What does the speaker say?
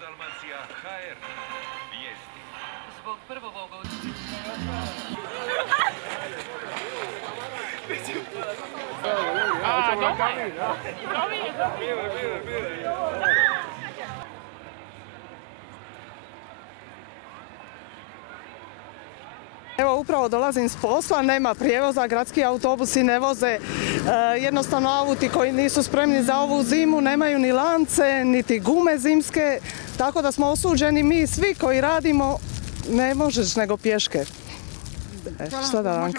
Dalmacija HR vijesti. Zbog prvog Evo, upravo dolazim s posla, nema prijevoza, gradski autobusi ne voze, jednostavno auti koji nisu spremni za ovu zimu, nemaju ni lance, niti gume zimske, tako da smo osuđeni mi svi koji radimo, ne možeš nego pješke. Šta da vam kažem?